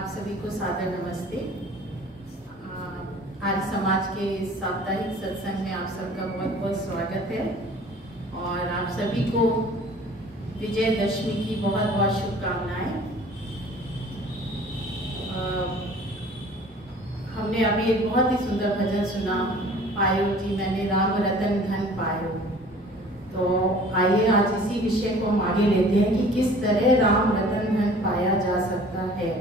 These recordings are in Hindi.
आप सभी को सादर नमस्ते। आर्य समाज के साप्ताहिक सत्संग में आप सबका बहुत बहुत स्वागत है और आप सभी को विजयदशमी की बहुत बहुत शुभकामनाएं। हमने अभी एक बहुत ही सुंदर भजन सुना, पायो जी मैंने राम रतन धन पायो। तो आइए आज इसी विषय को हम आगे लेते हैं कि किस तरह राम रतन धन पाया जा सकता है,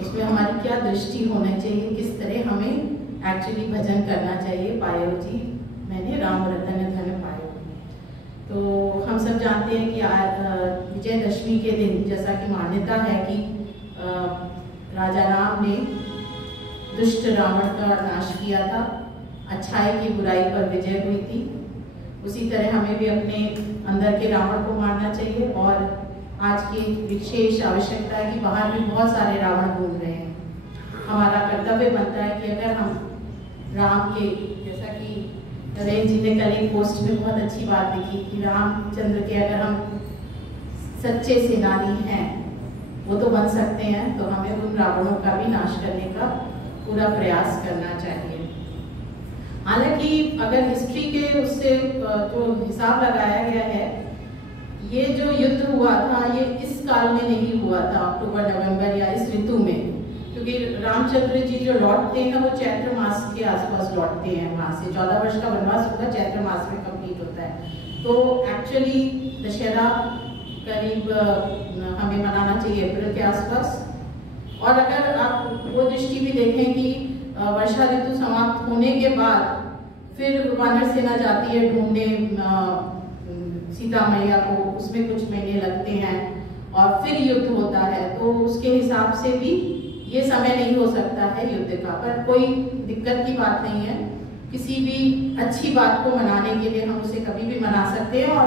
उसमें हमारी क्या दृष्टि होनी चाहिए, किस तरह हमें एक्चुअली भजन करना चाहिए। पायो जी मैंने राम रतन धन पायो। तो हम सब जानते हैं कि विजयदशमी के दिन जैसा कि मान्यता है कि राजा राम ने दुष्ट रावण का नाश किया था, अच्छाई की बुराई पर विजय हुई थी। उसी तरह हमें भी अपने अंदर के रावण को मारना चाहिए। और आज की विशेष आवश्यकता है कि बाहर भी बहुत सारे रावण घूम रहे हैं। हमारा कर्तव्य बनता है कि अगर हम राम के, जैसा कि नरेंद्र जी ने कल एक पोस्ट में बहुत अच्छी बात लिखी कि रामचंद्र के अगर हम सच्चे सेनानी हैं, वो तो बन सकते हैं, तो हमें उन रावणों का भी नाश करने का पूरा प्रयास करना चाहिए। हालांकि अगर हिस्ट्री के उससे जो हिसाब लगाया गया है, ये जो युद्ध हुआ था ये इस काल में नहीं हुआ था, अक्टूबर नवंबर या इस ऋतु में, क्योंकि रामचंद्र जी जो लौटते हैं वो चैत्र मास के आसपास लौटते हैं। वहाँ से 14 वर्ष का वनवास होगा, चैत्र मास में कंप्लीट होता है। तो एक्चुअली दशहरा करीब हमें मनाना चाहिए अप्रैल के आसपास। और अगर आप वो दृष्टि भी देखें कि वर्षा ऋतु समाप्त होने के बाद फिर वानर सेना जाती है ढूंढने सीता मैया को, उसमें कुछ महीने लगते हैं और फिर युद्ध होता है। तो उसके हिसाब से भी ये समय नहीं हो सकता है युद्ध का, पर कोई दिक्कत की बात नहीं है। किसी भी अच्छी बात को मनाने के लिए हम उसे कभी भी मना सकते हैं। और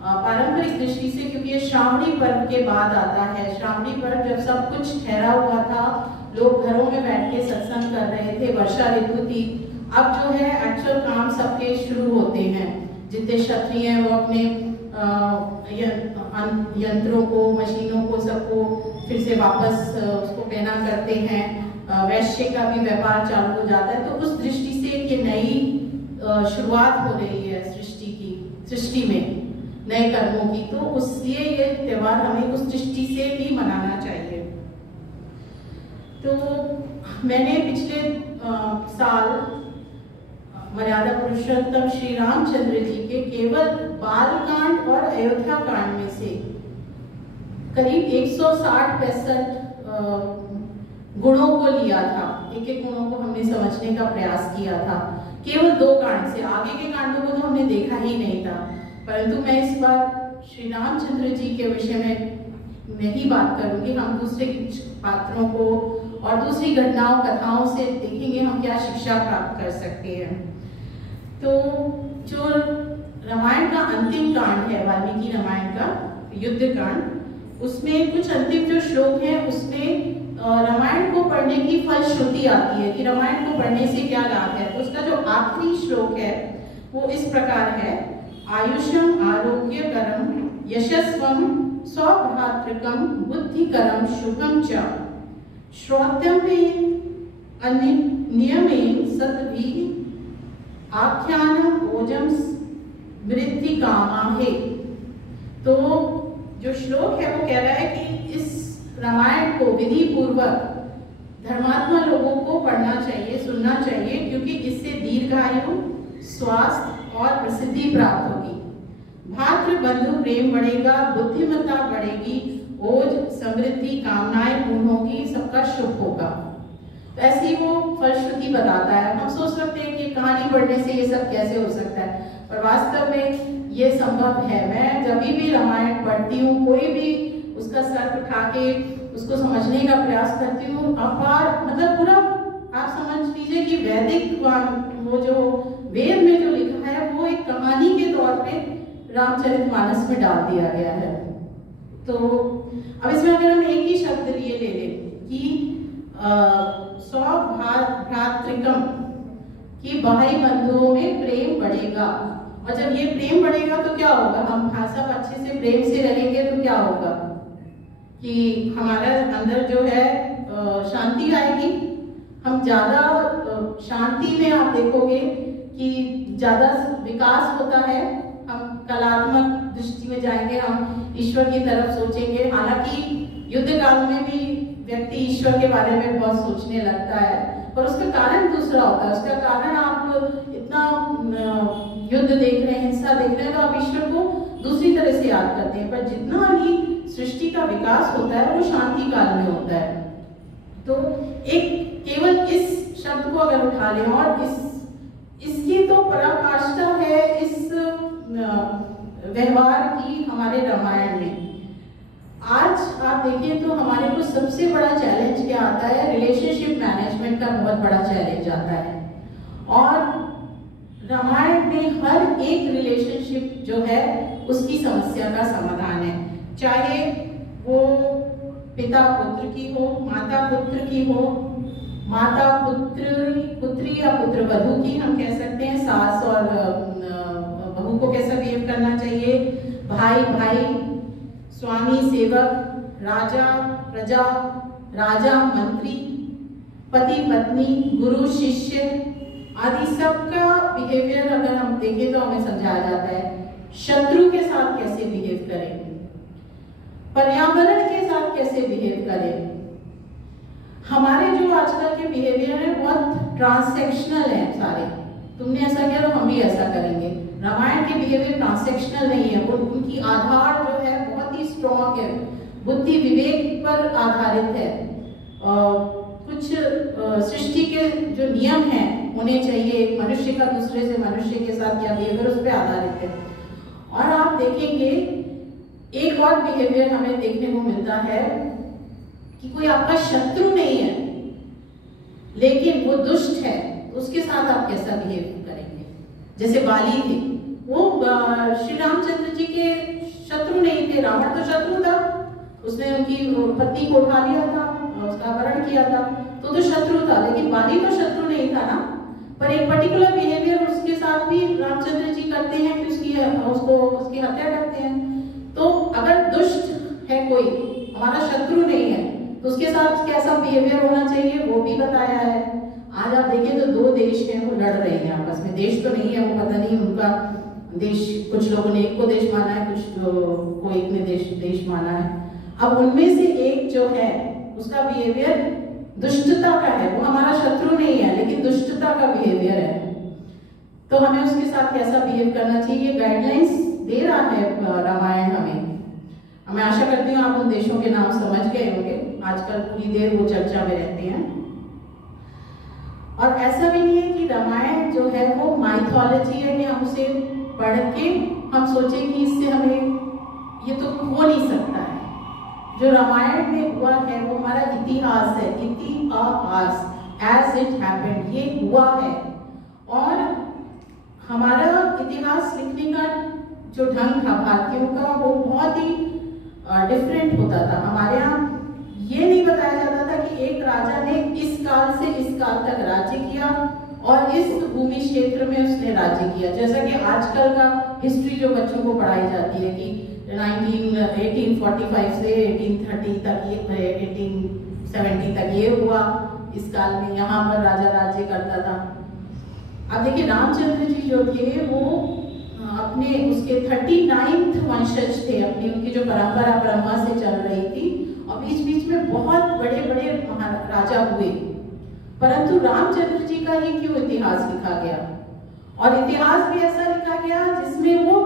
पारंपरिक दृष्टि से, क्योंकि ये श्रावणी पर्व के बाद आता है, श्रावणी पर्व जब सब कुछ ठहरा हुआ था, लोग घरों में बैठ के सत्संग कर रहे थे, वर्षा ऋतु थी, अब जो है एक्चुअल काम सबके शुरू होते हैं। जितने क्षत्रिय हैं वो अपने यंत्रों को, मशीनों को, सबको फिर से वापस उसको पहना करते हैं। वैश्य का भी व्यापार चालू हो जाता है। तो उस दृष्टि से ये नई शुरुआत हो रही है सृष्टि में नए कर्मों की, तो उसलिए ये त्योहार हमें उस दृष्टि से भी मनाना चाहिए। तो मैंने पिछले साल मर्यादा पुरुषोत्तम श्री रामचंद्र जी के केवल बालकांड और अयोध्या कांड में से करीब 160-165 गुणों को लिया था। एक एक गुणों को हमने समझने का प्रयास किया था केवल 2 कांड से। आगे के कांडों को तो हमने देखा ही नहीं था। परंतु मैं इस बार श्री रामचंद्र जी के विषय में नहीं बात करूंगी। हम दूसरे पात्रों को और दूसरी घटनाओं, कथाओं से देखेंगे हम क्या शिक्षा प्राप्त कर सकते हैं। तो जो रामायण का अंतिम कांड है, वाल्मीकि रामायण का युद्ध कांड, उसमें कुछ अंतिम जो श्लोक हैं उसमें रामायण को पढ़ने की फलश्रुति आती है कि रामायण को पढ़ने से क्या लाभ है। तो उसका जो आखिरी श्लोक है वो इस प्रकार है, आयुषम आरोग्यकरम यशस्वम स्वभ्रातृकम बुद्धिकरम शुभम च श्रोत्यम नियमेन सद्भि आख्यानम ओजम वृद्धि कामाहे। तो जो श्लोक है वो कह रहा है कि इस रामायण को विधि पूर्वक धर्मात्मा लोगों को पढ़ना चाहिए, सुनना चाहिए, क्योंकि इससे दीर्घायु, स्वास्थ्य और प्रसिद्धि प्राप्त होगी, भातृ बंधु प्रेम बढ़ेगा, बुद्धिमत्ता बढ़ेगी, ओज समृद्धि, कामनाएं पूर्ण होगी, सबका शुभ होगा। तो ऐसी वो फलश्रुति बताता है। हम सोच सकते हैं कि कहानी पढ़ने से ये सब कैसे हो सकता है, पर वास्तव में ये संभव है। मैं जब भी रामायण पढ़ती हूँ, कोई भी उसका सर उठा के उसको समझने का प्रयास करती हूँ, अपार, मतलब पूरा आप समझ लीजिए कि वैदिक वो जो वेद में जो लिखा है वो एक कहानी के तौर पे रामचरितमानस में डाल दिया गया है। तो अब इसमें अगर हम एक ही शब्द लिए ले लें कि स्वभ्रातृकम कि भाई बंधुओं में प्रेम बढ़ेगा, और जब ये प्रेम बढ़ेगा तो क्या होगा, हम सब अच्छे से प्रेम से रहेंगे तो क्या होगा कि हमारा अंदर जो है शांति आएगी। हम ज्यादा शांति में आप देखोगे कि ज्यादा विकास होता है, हम कलात्मक दृष्टि में जाएंगे, हम ईश्वर की तरफ सोचेंगे। हालांकि युद्ध काल में भी व्यक्ति ईश्वर के बारे में बहुत सोचने लगता है, पर उसका कारण दूसरा होता है। उसका कारण आप इतना युद्ध देख रहे हैं, हिंसा देख रहे हैं, तो आप ईश्वर को दूसरी तरह से याद करते हैं। पर जितना ही सृष्टि का विकास होता है वो शांति काल में होता है। तो एक केवल इस शब्द को अगर उठा लें, और इसकी तो पराकाष्ठा है इस व्यवहार की हमारे रामायण में। आज आप देखें तो हमारे को सबसे बड़ा चैलेंज क्या आता है, रिलेशनशिप मैनेजमेंट का बहुत बड़ा चैलेंज आता है। और रामायण में हर एक रिलेशनशिप जो है उसकी समस्या का समाधान है, चाहे वो पिता पुत्र की हो, माता पुत्र की हो, माता पुत्री या पुत्र वधू की, हम कह सकते हैं सास और बहू को कैसा बिहेव करना चाहिए, भाई भाई, स्वामी सेवक, राजा प्रजा, राजा मंत्री, पति पत्नी, गुरु शिष्य आदि सबका बिहेवियर अगर हम देखें तो हमें समझाया जाता है। शत्रु के साथ कैसे बिहेव करें, पर्यावरण के साथ कैसे बिहेव करें। हमारे जो आजकल के बिहेवियर है बहुत ट्रांसैक्शनल है सारे, तुमने ऐसा किया तो हम भी ऐसा करेंगे। रामायण के बिहेवियर ट्रांसैक्शनल नहीं है, उनकी आधार जो है बहुत ही स्ट्रॉन्ग है, बुद्धि विवेक पर आधारित है। कुछ सृष्टि के जो नियम हैं होने चाहिए, एक मनुष्य का दूसरे से मनुष्य के साथ क्या बिहेवियर उस पर आधारित है। और आप देखेंगे एक और बिहेवियर हमें देखने को मिलता है कि कोई आपका शत्रु नहीं है लेकिन वो दुष्ट है, उसके साथ आप कैसा बिहेव करेंगे। जैसे बाली थे, वो श्री रामचंद्र जी के शत्रु नहीं थे, रावण तो शत्रु था, उसने उनकी पत्नी को उठा लिया था, उसका अपहरण किया था, तो शत्रु था। लेकिन बाली तो शत्रु नहीं था ना, पर एक पर्टिकुलर बिहेवियर उसके साथ भी रामचंद्र जी करते हैं कि उसकी हत्या करते हैं। तो अगर दुष्ट है कोई, हमारा शत्रु नहीं है, तो उसके साथ कैसा बिहेवियर होना चाहिए वो भी बताया है। आज आप देखें तो दो देश हैं वो लड़ रहे हैं आपस में, देश तो नहीं है वो, पता नहीं उनका देश, कुछ लोगों ने एक को देश माना है, कुछ को एक ने देश माना है। अब उनमें से एक जो है उसका बिहेवियर दुष्टता का है, वो हमारा शत्रु नहीं है लेकिन दुष्टता का बिहेवियर है, तो हमें उसके साथ कैसा बिहेव करना चाहिए, गाइडलाइंस दे रहा है रामायण हमें। मैं आशा करती हूँ आप उन देशों के नाम समझ गए होंगे, आजकल पूरी देर वो चर्चा में रहते हैं। और ऐसा भी नहीं है कि रामायण जो है वो माइथोलॉजी है कि हम उसे पढ़ के हम सोचें कि इससे हमें ये तो हो नहीं सकता है। जो रामायण में हुआ है वो हमारा इतिहास है, इतिहास, एज इट हैपेंड, ये हुआ है। और हमारा इतिहास लिखने का जो ढंग था भारतीयों का वो बहुत ही डिफरेंट होता था। हमारे यहाँ ये नहीं बताया जाता था कि एक राजा ने इस काल से इस काल तक राज्य किया और इस भूमि क्षेत्र में उसने राज्य किया, जैसा कि आजकल का हिस्ट्री जो बच्चों को पढ़ाई जाती है कि 1845 से 1830 तक ये 1870 तक ये हुआ, इस काल में यहाँ पर राजा राज्य करता था। अब देखिए रामचंद्र जी जो थे वो अपने उसके 39th वंशज थे, अपनी उनकी जो परंपरा ब्रह्मा से चल रही थी, और बीच बीच में बहुत बड़े बड़े राजा हुए, परंतु रामचंद्र जी का ही क्यों इतिहास लिखा गया। और इतिहास भी ऐसा लिखा गया जिसमें वो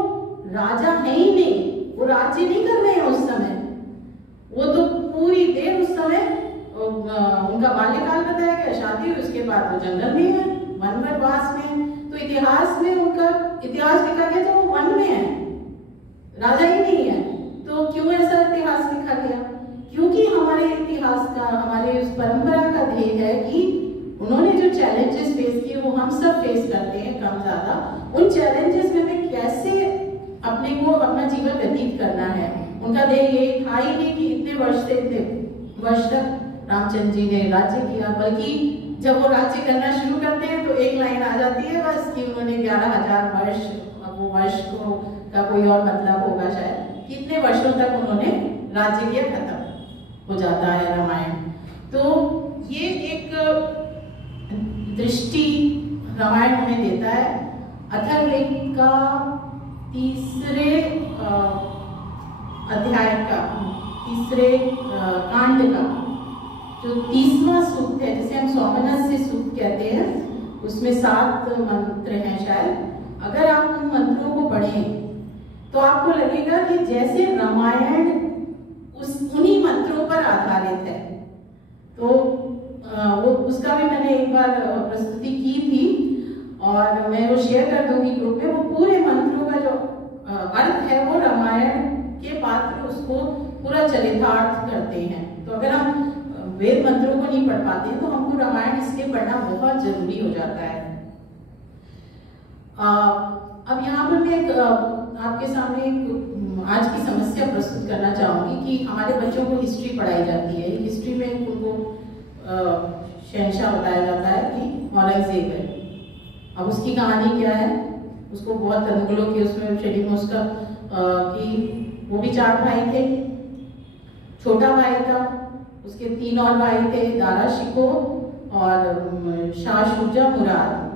राजा है ही नहीं, वो राज्य नहीं कर रहे हैं उस समय, वो तो पूरी देर उस समय उनका बाल्यकाल बताया गया, शादी हुई, उसके बाद वो जंगल में है, वनवास में। तो इतिहास में उनका इतिहास लिखा गया जब वो वन में है, राजा ही नहीं है। तो क्यों ऐसा इतिहास लिखा गया? क्योंकि हमारे इतिहास का, हमारे उस परंपरा का ध्येय है कि उन्होंने जो चैलेंजेस फेस किए वो हम सब फेस करते हैं कम ज्यादा। उन चैलेंजेस में हमें कैसे अपने को अपना जीवन व्यतीत करना है, उनका ध्येय ये था ही नहीं कि इतने वर्ष से इतने वर्ष तक रामचंद्र जी ने राज्य किया, बल्कि जब वो राज्य करना शुरू करते हैं तो एक लाइन आ जाती है बस कि उन्होंने 11,000 वर्ष, अब वो वर्ष को का कोई और मतलब होगा शायद, कितने वर्षों तक उन्होंने राज्य किया, खत्म हो जाता है रामायण। तो ये रामायण हमें देता है। अथर्ववेद का तीसरे अध्याय का तीसरे कांड का जो 30वां सूक्त है, जिसे हम सौमनस्य सूक्त कहते हैं, उसमें 7 मंत्र हैं शायद। अगर आप उन मंत्रों को पढ़ें तो आपको लगेगा कि जैसे रामायण उन्हीं मंत्रों पर आधारित है। तो वो उसका भी मैंने एक बार प्रस्तुति की थी और मैं वो शेयर कर दूंगी ग्रुप में। वो पूरे मंत्रों का जो अर्थ है वो रामायण के पात्र उसको पूरा चरितार्थ करते हैं। तो अगर हम वेद मंत्रों को नहीं पढ़ पाते हैं तो हमको रामायण इसलिए पढ़ना बहुत जरूरी हो जाता है। अब यहाँ पर मैं आपके सामने एक आज की समस्या प्रस्तुत करना चाहूंगी कि हमारे बच्चों को हिस्ट्री पढ़ाई जाती है। हिस्ट्री में उनको शहंशाह बताया जाता है कि औरंगजेब है। अब उसकी कहानी क्या है, उसको बहुत मुगलों के उसमें शेड्यूल उसका कि वो भी 4 भाई थे। छोटा भाई था, उसके 3 और भाई थे, दारा शिको और शाह शुजा मुराद।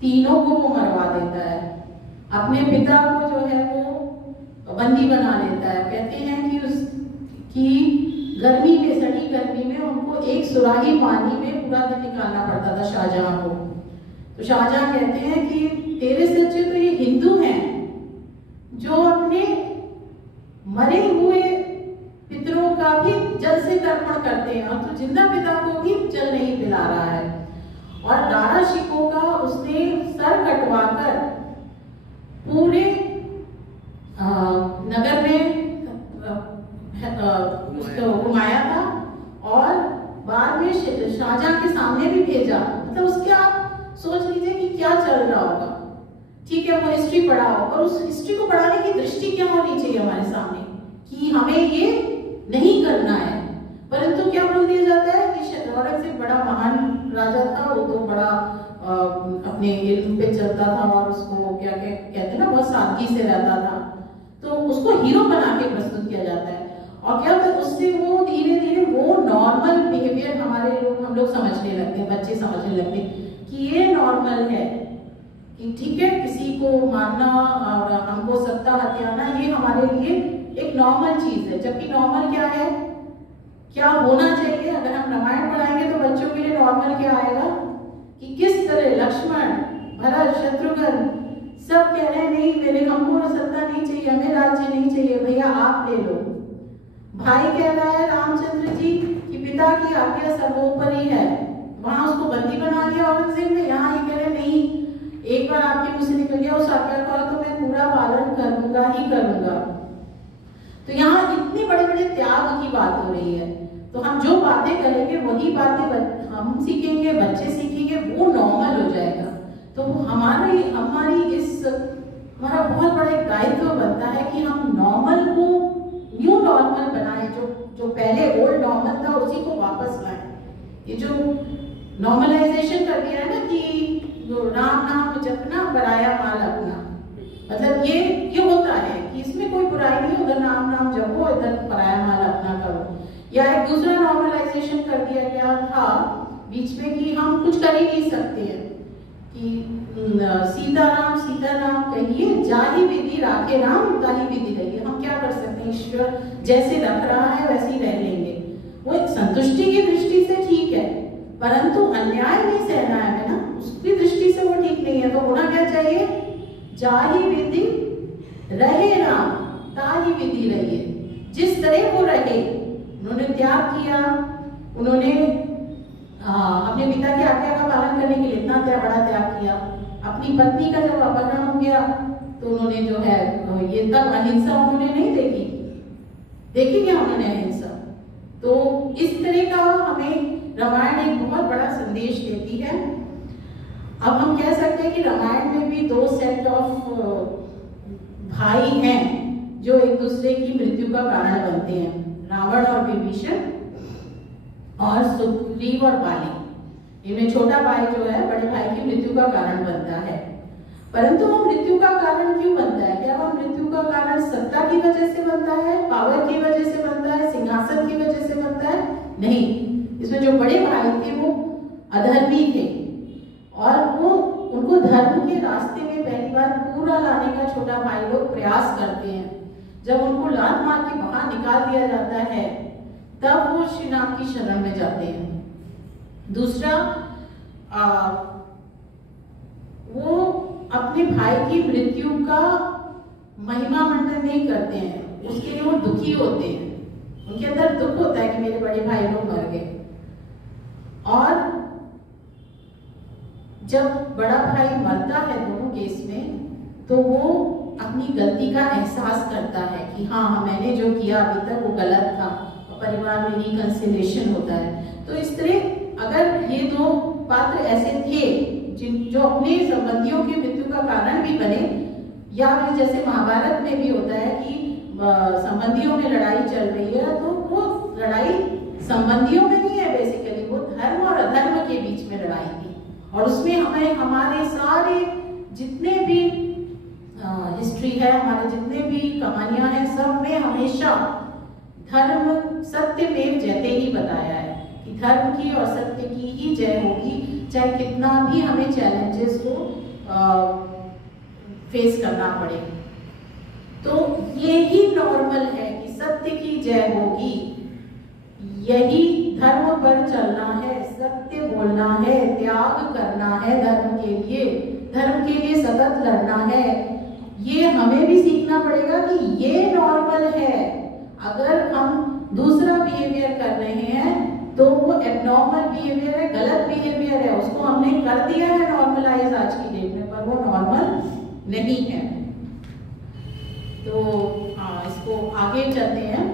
तीनों को वो मरवा देता है। अपने पिता को जो है वो बंदी बना लेता है। कहते हैं कि उसकी गर्मी में, सड़ी गर्मी में उनको एक सुराही पानी में पूरा दिन निकालना पड़ता था शाहजहां को। तो शाहजहां कहते हैं कि तेरे से अच्छे तो ये हिंदू हैं जो अपने मरे हुए पितरों का भी जल से तर्पण करते हैं, और तो जिंदा पिता को भी जल नहीं पिला रहा है। और दारा शिको का उसने सर कटवाकर पूरे नगर में उसको घुमाया था और बाद में शाहजहां के सामने भी भेजा। मतलब उसके आप सोच लीजिए कि क्या चल रहा होगा। ठीक है, वो हिस्ट्री पढ़ा हो, और उस हिस्ट्री को पढ़ाने की दृष्टि क्या होनी चाहिए हमारे सामने कि हमें ये नहीं करना है। परंतु क्या बोल दिया जाता है कि औरंगजेब बड़ा महान राजा था, वो तो बड़ा अपने इल्म पे चलता था और उसको क्या कहते हैं ना, बहुत सादगी से रहता था। तो उसको हीरो बना के प्रस्तुत किया जाता है। और क्या होता है, उससे वो धीरे धीरे वो नॉर्मल बिहेवियर हम लोग समझने लगते हैं, बच्चे समझने लगते हैं कि ये नॉर्मल है, कि ठीक है किसी को मारना और हमको सत्ता हथियाना ये हमारे लिए एक नॉर्मल चीज है। जबकि नॉर्मल क्या है, क्या होना चाहिए। अगर हम रामायण पढ़ाएंगे तो बच्चों के लिए नॉर्मल क्या आएगा कि किस तरह लक्ष्मण, भरत, शत्रुघ्न सब कह रहे हैं नहीं मेरे, हमको सत्ता नहीं चाहिए, हमें राज्य नहीं चाहिए, भैया आप ले लो। भाई कह रहा है रामचंद्र जी कि पिता की आज्ञा सर्वोपरि है। वहां उसको बंदी बना लिया औरंगजेब ने। यहाँ ये कह रहे नहीं, एक बार आपके मुंह से निकल गया उस आज्ञा का तो मैं पूरा पालन करूंगा ही करूंगा। तो यहाँ इतने बड़े बड़े त्याग की बात हो रही है। तो हम जो बातें करेंगे वही बातें हम सीखेंगे, बच्चे सीखेंगे, वो नॉर्मल हो जाएगा। तो हमारा बहुत बड़ा एक दायित्व बनता है कि हम नॉर्मल को न्यू नॉर्मल बनाए। जो पहले ओल्ड नॉर्मल था उसी को वापस लाए। ये जो नॉर्मलाइजेशन कर दिया है ना कि जो राम नाम जपना पराया माल अपना, मतलब ये होता है कि इसमें कोई बुराई नहीं, उधर नाम जपो, इधर पराया माल अपना करो। या एक दूसरा नॉर्मलाइजेशन कर दिया गया था बीच में कि हम कुछ कर ही नहीं सकते हैं कि सीताराम कहिए, जाहि विधि राखे राम ताहि विधि रहिए। हम क्या कर सकते हैं, ईश्वर जैसे रख रहा है वैसे ही रह लेंगे। वो एक संतुष्टि की दृष्टि से ठीक है, परंतु अन्याय नहीं सहना है ना, उसकी दृष्टि से वो ठीक नहीं है। तो होना क्या चाहिए, जाहि विधि रहे राम ताहि विधि रहिए। जिस तरह वो रहे, उन्होंने त्याग किया, उन्होंने अपने पिता की आज्ञा का पालन करने के लिए इतना बड़ा त्याग किया। अपनी पत्नी का जब अपहरण हो गया तो उन्होंने जो है ये तब अहिंसा उन्होंने नहीं देखी क्या उन्होंने अहिंसा। तो इस तरह का हमें रामायण एक बहुत बड़ा संदेश देती है। अब हम कह सकते हैं कि रामायण में भी 2 सेट ऑफ भाई हैं जो एक दूसरे की मृत्यु का कारण बनते हैं, रावण और विभीषण और सुग्रीव और बाली। इनमें छोटा भाई जो है बड़े भाई की मृत्यु का कारण बनता है। परंतु वो मृत्यु का कारण क्यों बनता है? क्या वह मृत्यु का कारण सत्ता की वजह से बनता है, पावर की वजह से बनता है, सिंहासन की वजह से बनता है? नहीं, इसमें जो बड़े भाई थे वो अधर्मी थे और वो उनको धर्म के रास्ते में पहली बार पूरा लाने का छोटा भाई लोग प्रयास करते हैं। जब उनको लात मार के बाहर निकाल दिया जाता है तब वो श्री राम की शरण में जाते हैं। दूसरा, वो अपने भाई की मृत्यु का महिमा मंडन नहीं करते हैं, उसके लिए वो दुखी होते हैं, उनके अंदर दुख होता है कि मेरे बड़े भाई लोग मर गए। और जब बड़ा भाई मरता है दोनों केस में, तो वो अपनी गलती का एहसास करता है कि हाँ मैंने जो किया अभी तक वो गलत था, और परिवार में रिकंसिलिएशन होता है। तो इस तरह अगर ये दो पात्र ऐसे थे जो अपने संबंधियों की मृत्यु का कारण भी बने, या फिर जैसे महाभारत में भी होता है कि संबंधियों में लड़ाई चल रही है, तो वो लड़ाई संबंधियों में नहीं है, बेसिकली वो धर्म और अधर्म के बीच में लड़ाई थी। और उसमें हमें हमारे सारे जितने भी हिस्ट्री है, हमारे जितने भी कहानियां हैं, सब में हमेशा धर्म सत्यमेव जयते ही बताया है कि धर्म की और सत्य की ही जय होगी, चाहे कितना भी हमें चैलेंजेस को फेस करना पड़े। तो यही नॉर्मल है कि सत्य की जय होगी, यही धर्म पर चलना है, सत्य बोलना है, त्याग करना है धर्म के लिए सतत लड़ना है। ये हमें भी सीखना पड़ेगा कि ये नॉर्मल है। अगर हम दूसरा बिहेवियर कर रहे हैं तो वो एबनॉर्मल बिहेवियर है, गलत बिहेवियर है, उसको हमने कर दिया है नॉर्मलाइज आज की डेट में, पर वो नॉर्मल नहीं है। तो इसको आगे चलते हैं।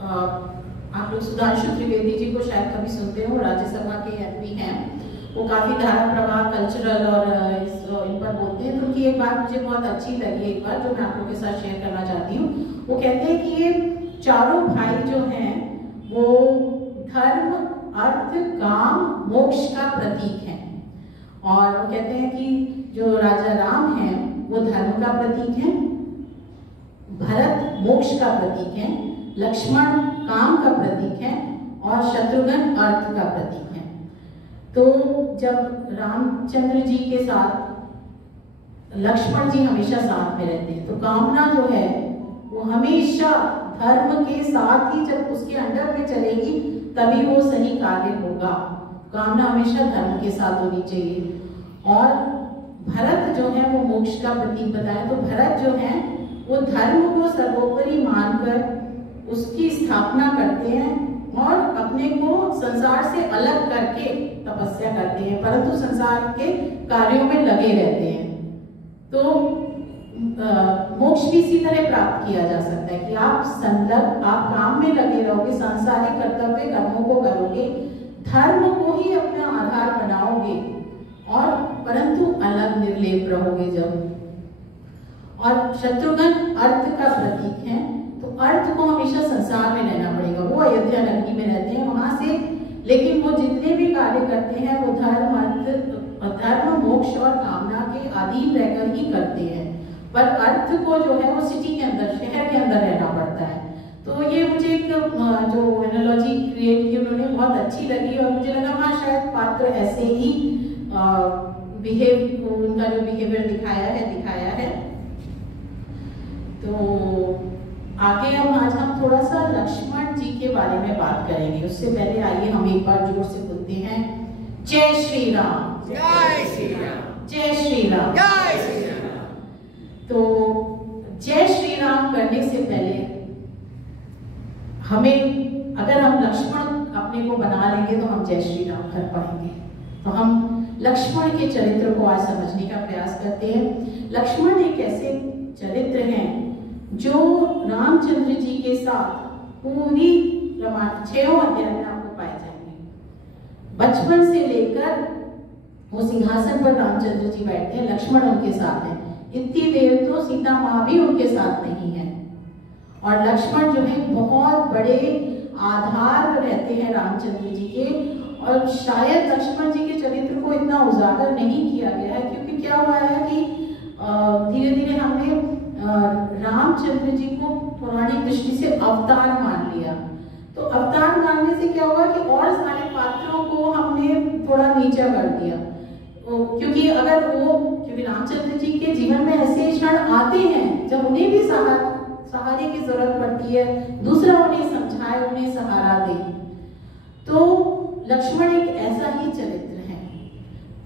आप लोग सुधांशु त्रिवेदी जी को शायद कभी सुनते हो, राज्यसभा के एमपी हैं, वो काफी धारा प्रवाह कल्चरल और इन पर बोलते हैं। तो उनकी एक बात मुझे बहुत अच्छी लगी, एक बार जो मैं आप लोगों के साथ शेयर करना चाहती हूँ। वो कहते हैं कि ये चारों भाई जो हैं वो धर्म, अर्थ, काम, मोक्ष का प्रतीक है। और वो कहते हैं कि जो राजा राम हैं वो धर्म का प्रतीक है, भरत मोक्ष का प्रतीक है, लक्ष्मण काम का प्रतीक है, और शत्रुघ्न अर्थ का प्रतीक है। तो जब रामचंद्र जी के साथ लक्ष्मण जी हमेशा साथ में रहते हैं, तो कामना जो है वो हमेशा धर्म के साथ ही, जब उसके अंडर में चलेगी तभी वो सही कार्य होगा। कामना हमेशा धर्म के साथ होनी चाहिए। और भरत जो है वो मोक्ष का प्रतीक बताया, तो भरत जो है वो धर्म को सर्वोपरि मानकर उसकी स्थापना करते हैं और अपने को संसार से अलग करके तपस्या करते हैं, परंतु संसार के कार्यों में लगे रहते हैं। तो मोक्ष भी इसी तरह प्राप्त किया जा सकता है कि आप काम में लगे रहोगे, सांसारिक कर्तव्य कर्मों को करोगे, धर्म को ही अपना आधार बनाओगे, और परंतु अलग निर्लेप रहोगे जब। और शत्रुघ्न अर्थ का प्रतीक है, तो अर्थ को हमेशा संसार में रहना पड़ेगा। वो अयोध्या नगरी में रहते हैं वहां से, लेकिन वो जितने भी कार्य करते हैं वो धर्म, मोक्ष और कामना के अधीन रहकर ही करते हैं। पर अर्थ को जो है वो सिटी के अंदर, शहर के अंदर रहना पड़ता है। तो ये मुझे एक जो एनालॉजी क्रिएट की उन्होंने बहुत अच्छी लगी, और मुझे लगा हाँ शायद पात्र ऐसे ही उनका जो बिहेवियर दिखाया है। तो आगे आज हम थोड़ा सा लक्ष्मण जी के बारे में बात करेंगे। उससे पहले आइए हम एक बार जोर से बोलते हैं, जय श्री राम, जय श्री राम, जय श्री राम, जय श्री राम। तो जय श्री राम करने से पहले हमें, अगर हम लक्ष्मण अपने को बना लेंगे तो हम जय श्री राम कर पाएंगे। तो हम लक्ष्मण के चरित्र को आज समझने का प्रयास करते हैं। लक्ष्मण एक ऐसे चरित्र हैं जो रामचंद्र जी के साथ पूरी रामायण 6 अध्याय में आपको पाए जाएंगे। बचपन से लेकर वो सिंहासन पर रामचंद्र जी बैठते हैं, लक्ष्मण उनके साथ हैं। इतनी देर तो सीता माँ भी उनके साथ नहीं है, और लक्ष्मण जो है बहुत बड़े आधार रहते हैं रामचंद्र जी के। और शायद लक्ष्मण जी के चरित्र को इतना उजागर नहीं किया गया है, क्योंकि क्या हुआ है कि धीरे धीरे हमने रामचंद्र जी को पौराणिक दृष्टि से अवतार मान लिया। तो अवतार मानने से क्या हुआ कि और सारे पात्रों को हमने थोड़ा नीचा कर दिया। क्योंकि रामचंद्र जी के जीवन में ऐसे क्षण आते हैं जब उन्हें भी सहारे की जरूरत पड़ती है, दूसरा उन्हें समझाए, उन्हें सहारा दे। तो लक्ष्मण एक ऐसा ही चरित्र है।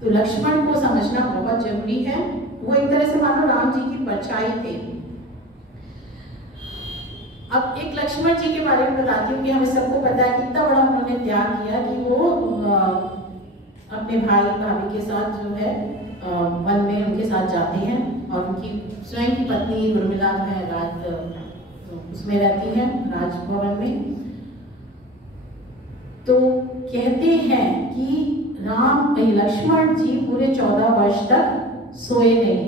तो लक्ष्मण को समझना बहुत जरूरी है। वो एक तरह से मानो राम जी की परछाई थे। अब एक लक्ष्मण जी के बारे में बताती हूँ कि हमें सबको पता है कितना बड़ा उन्होंने त्याग किया कि वो अपने भाई भाभी के साथ जो है वन में उनके साथ जाते हैं, और उनकी स्वयं की पत्नी उर्मिला जो है उसमें रहती है, राजभवन में। तो कहते हैं कि लक्ष्मण जी पूरे 14 वर्ष तक सोए नहीं,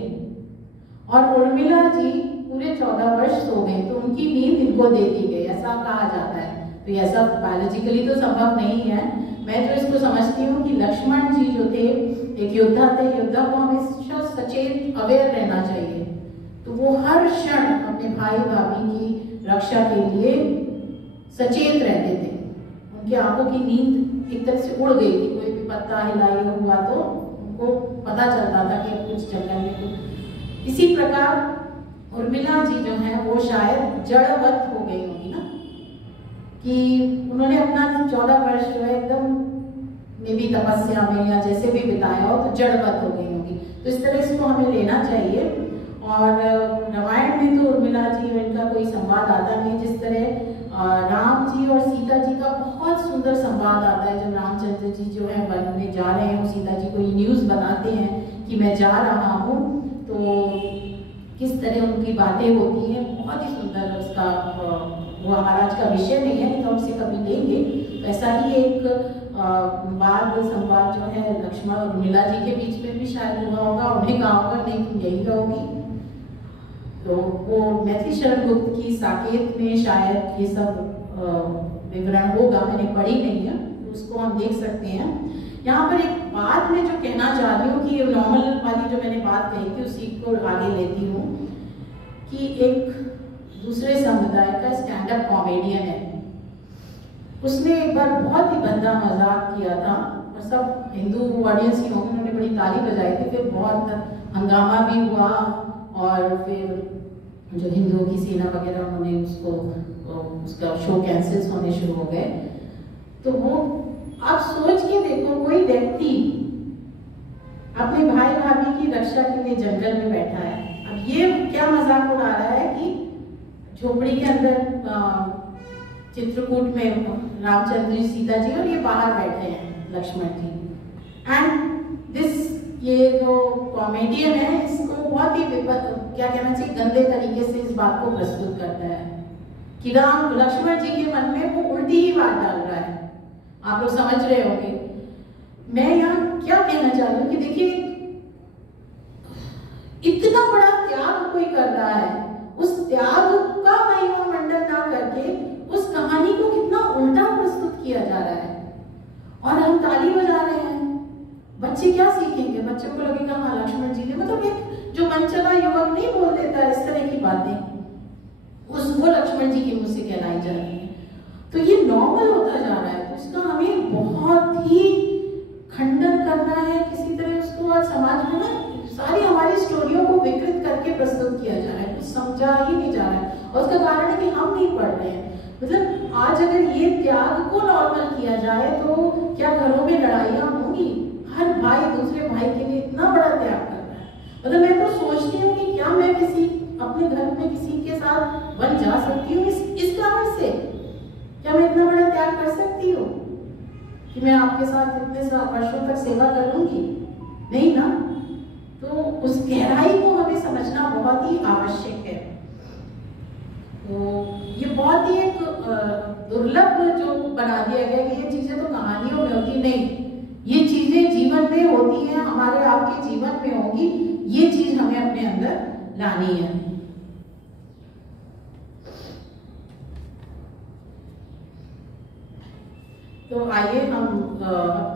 और उर्मिला जी पूरे 14 वर्ष सो गए, तो उनकी नींद इनको दे दी गई, ऐसा कहा जाता है। तो ऐसा बायोलॉजिकली तो संभव नहीं है। मैं जो इसको समझती हूँ कि लक्ष्मण जी जो थे एक योद्धा थे, योद्धा को हमेशा सचेत अवेयर रहना चाहिए। तो वो हर क्षण अपने भाई भाभी की रक्षा के लिए सचेत रहते थे। उनकी आंखों की नींद एक तरह से उड़ गई थी, कोई भी पत्ता हिलाई हुआ तो उनको पता चलता था कि कुछ जंगल में कुछ। इसी प्रकार उर्मिला जी जो है वो शायद जड़वत हो गई होगी ना, कि उन्होंने अपना 14 वर्ष जो है एकदम में भी तपस्या में या जैसे भी बिताया हो, तो जड़वत हो गई होगी। तो इस तरह इसको हमें लेना चाहिए। और रामायण में तो उर्मिला जी और इनका कोई संवाद आता नहीं, जिस तरह राम जी और सीता जी का बहुत सुंदर संवाद आता है। जब रामचंद्र जी जो है वन में जा रहे हैं, सीता जी को ये न्यूज़ बनाते हैं कि मैं जा रहा हूँ, तो किस तरह उनकी बातें होती हैं, बहुत ही सुंदर। उसका वो हमारा आज का विषय नहीं है, तो हमसे कभी लेंगे। तो ऐसा ही एक वाद संवाद जो है लक्ष्मण और उर्मिला जी के बीच में भी शायद हुआ होगा। उन्हें कहा होगा नहीं तुम यही रहोगी। तो वो मैथिली शरण गुप्त की साकेत में शायद ये सब विवरण होगा, मैंने पढ़ी नहीं है, तो उसको हम देख सकते हैं। यहाँ पर एक बात मैं जो कहना चाह रही हूँ कि नॉर्मल वाली जो मैंने बात कही थी उसी को आगे लेती हूँ, कि एक दूसरे समुदाय का स्टैंड अप कॉमेडियन है, उसने एक बार बहुत ही गंदा मजाक किया था, और सब हिंदू ऑडियंस ही होंगे, उन्होंने बड़ी ताली बजाई थी। फिर बहुत हंगामा भी हुआ, और फिर जो हिंदुओं की सेना वगैरह उन्होंने उसका शो कैंसिल होने शुरू हो गए। तो वो आप सोच के देखो, कोई व्यक्ति अपने भाई भाभी की रक्षा के लिए जंगल में बैठा है। अब ये क्या मजाक उड़ा रहा है कि झोपड़ी के अंदर चित्रकूट में रामचंद्र जी, सीता जी, और ये बाहर बैठे हैं लक्ष्मण जी। एंड ये जो कॉमेडियन है, इसको बहुत ही क्या कहना चाहिए, गंदे तरीके से इस बात को प्रस्तुत करता है कि लक्ष्मण जी के मन में वो उल्टी ही बात डाल रहा है। आप लोग समझ रहे होंगे मैं यहाँ क्या कहना चाह रही हूँ, कि देखिए इतना बड़ा त्याग कोई कर रहा है, उस त्याग का महिमा मंडन ना करके उस कहानी को कितना उल्टा प्रस्तुत किया जा रहा है, और हम ताली बजा रहे हैं। बच्चे क्या सीखेंगे? बच्चों को लगेगा हाँ लक्ष्मण जी ने, मतलब एक जो मनचला युवक नहीं बोल देता इस तरह की बातें, वो लक्ष्मण जी के मुंह से कहलाई जा रही है। तो ये नॉर्मल होता जा रहा है, तो इसका हमें बहुत ही खंडन करना है किसी तरह उसको। और समाज में ना सारी हमारी स्टोरियों को विकृत करके प्रस्तुत किया जा रहा है, कुछ समझा ही नहीं जा रहा है, और उसका कारण है कि हम नहीं पढ़ रहे हैं। मतलब आज अगर ये त्याग को नॉर्मल किया जाए तो क्या घरों में लड़ाइयाँ होंगी? हर भाई दूसरे भाई के लिए इतना बड़ा त्याग कर रहा है। मतलब मैं तो सोचती हूँ कि क्या मैं अपने घर में किसी के साथ वन जा सकती हूँ इस कारण से? क्या मैं इतना बड़ा त्याग कर सकती हूँ कि मैं आपके साथ इतने वर्षों तक सेवा करूंगी? नहीं ना। तो उस गहराई को हमें समझना बहुत ही आवश्यक है। तो ये बहुत ही एक दुर्लभ जो बना दिया गया कि ये चीजें तो कहानियों में होती नहीं, ये चीजें जीवन में होती हैं, हमारे आपके जीवन में होगी। ये चीज हमें अपने अंदर लानी है। तो आइए हम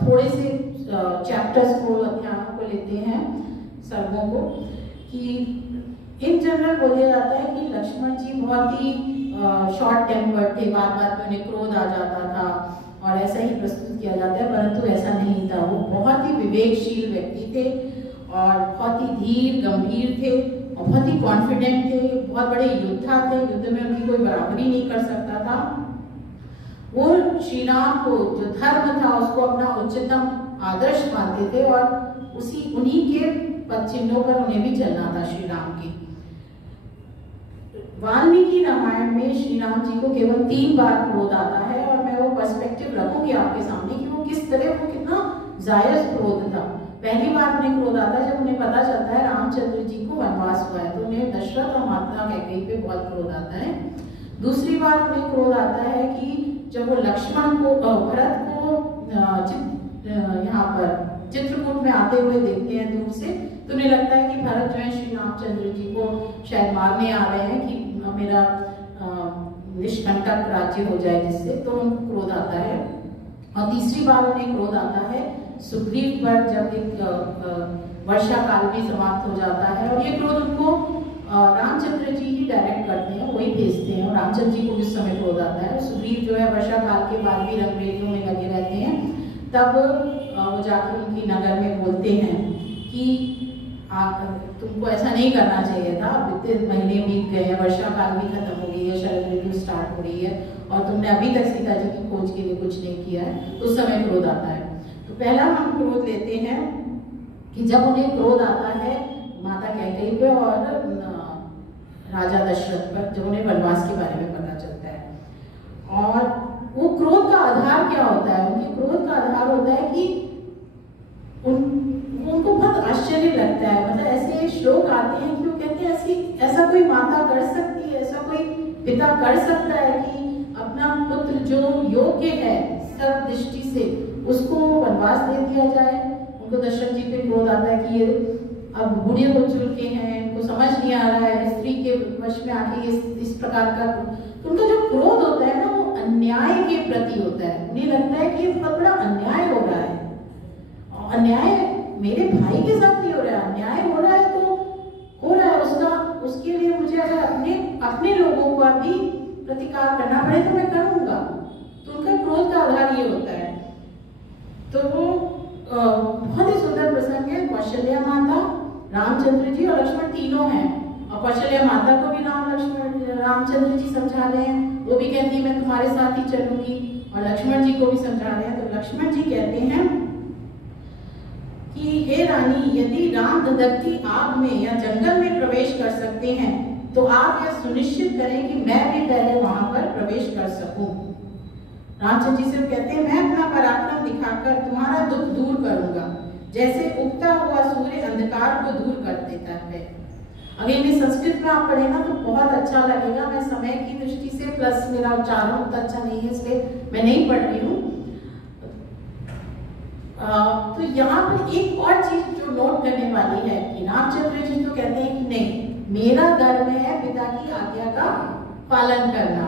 थोड़े से चैप्टर्स को, अध्यायों को लेते हैं, सर्गों को। कि इन जनरल बोला जाता है कि लक्ष्मण जी बहुत ही शॉर्ट टेम्पर्ड थे, बात बात में उन्हें क्रोध आ जाता था, और ऐसा ही प्रस्तुत किया जाता है, परंतु ऐसा नहीं था। वो बहुत ही विवेकशील व्यक्ति थे और बहुत ही धीर गंभीर थे और बहुत ही कॉन्फिडेंट थे, बहुत बड़े योद्धा थे, युद्ध में उनकी कोई बराबरी नहीं कर सकता था। वो श्री राम को जो धर्म था उसको अपना उच्चतम आदर्श मानते थे और उन्हीं के पद चिन्हों पर उन्हें भी चलना था श्री राम के। वाल्मीकि रामायण में श्री राम जी को केवल 3 बार क्रोध आता है और मैं वो पर्सपेक्टिव रखूंगी आपके सामने कि वो किस तरह, वो कितना जायज क्रोध था। पहली बार उन्हें क्रोध आता है जब उन्हें पता चलता है रामचंद्र जी को वनवास हुआ है, तो उन्हें दशरथ और माता कैकेयी पे बहुत क्रोध आता है। दूसरी बार उन्हें क्रोध आता है कि जब वो लक्ष्मण को, भरत को यहाँ पर चित्रकूट में आते हुए देखते हैं दूर से, तो उन्हें लगता है कि भरत जो है श्री रामचंद्र जी को शायद मारने आ रहे हैं कि मेरा निष्कंटक राज्य हो जाए जिससे, तो उनको क्रोध आता है। और तीसरी बार उन्हें क्रोध आता है सुग्रीव पर, जब एक वर्षा काल भी समाप्त हो जाता है और ये क्रोध उनको रामचंद्र जी ही डायरेक्ट करते हैं, वही भेजते हैं और रामचंद्र जी को उस समय क्रोध आता है। सुग्रीव जो है वर्षा काल के बाद भी रंगरेलियों में लगे रहते हैं, तब वो जाकर उनकी नगर में बोलते हैं कि तुमको ऐसा नहीं करना चाहिए था, इतने महीने बीत गए हैं, वर्षा काल भी खत्म हो गई है, शरद ऋतु स्टार्ट हो रही है और तुमने अभी तक सीता जी की खोज के लिए कुछ नहीं किया है। उस समय क्रोध आता है। तो पहला हम क्रोध लेते हैं कि जब उन्हें क्रोध आता है माता कैकेयी पे और राजा दशरथ पर, जब उन्हें वनवास के बारे में पता चलता है। और वो क्रोध का आधार क्या होता है? उनके क्रोध का आधार होता है कि उनको बहुत आश्चर्य लगता है, मतलब ऐसे श्लोक आते हैं कि वो कहते हैं ऐसा कोई माता कर सकती है, ऐसा कोई पिता कर सकता है कि अपना पुत्र जो योग्य है सब दृष्टि से उसको वनवास दे दिया जाए। उनको दशरथ जी पे क्रोध आता है कि ये अब बूढ़े हो चुके हैं, इनको समझ नहीं आ रहा है, स्त्री के वश में आके इस प्रकार का, तो उनका जो क्रोध होता है ना वो अन्याय के प्रति होता है। उन्हें लगता है कि ये बहुत बड़ा अन्याय हो रहा है, और अन्याय मेरे भाई के साथ नहीं हो रहा है, अन्याय हो रहा है तो हो रहा है, उसके लिए मुझे अगर अपने लोगों का भी प्रतिकार करना पड़े तो मैं करूंगा। तो उनका क्रोध का आधार ये होता है। तो वो बहुत ही सुंदर प्रसंग है। कौशल्या माता, रामचंद्र जी और लक्ष्मण तीनों हैं, और कौशल्या माता को भी रामचंद्र जी समझा रहे हैं, वो भी कहती है मैं तुम्हारे साथ ही चलूंगी, और लक्ष्मण जी को भी समझा रहे हैं। तो लक्ष्मण जी कहते हैं कि हे रानी, यदि राम धधकती आग में या जंगल में प्रवेश कर सकते हैं तो आप यह सुनिश्चित करें कि मैं भी पहले वहां पर प्रवेश कर सकूं। रामचंद्र जी से कहते हैं मैं अपना पराक्रम दिखाकर तुम्हारा दुख दूर करूंगा, जैसे उगता हुआ सूर्य अंधकार को दूर कर देता है। अगर इन्हें संस्कृत में आप पढ़े ना तो बहुत अच्छा लगेगा। मैं समय की दृष्टि से प्लस मेरा उच्चारण उतना अच्छा नहीं है, इसलिए मैं नहीं पढ़ रही हूँ। तो यहाँ पर एक और चीज जो नोट करने वाली है कि रामचंद्र जी तो कहते हैं कि नहीं, मेरा धर्म है पिता की आज्ञा का पालन करना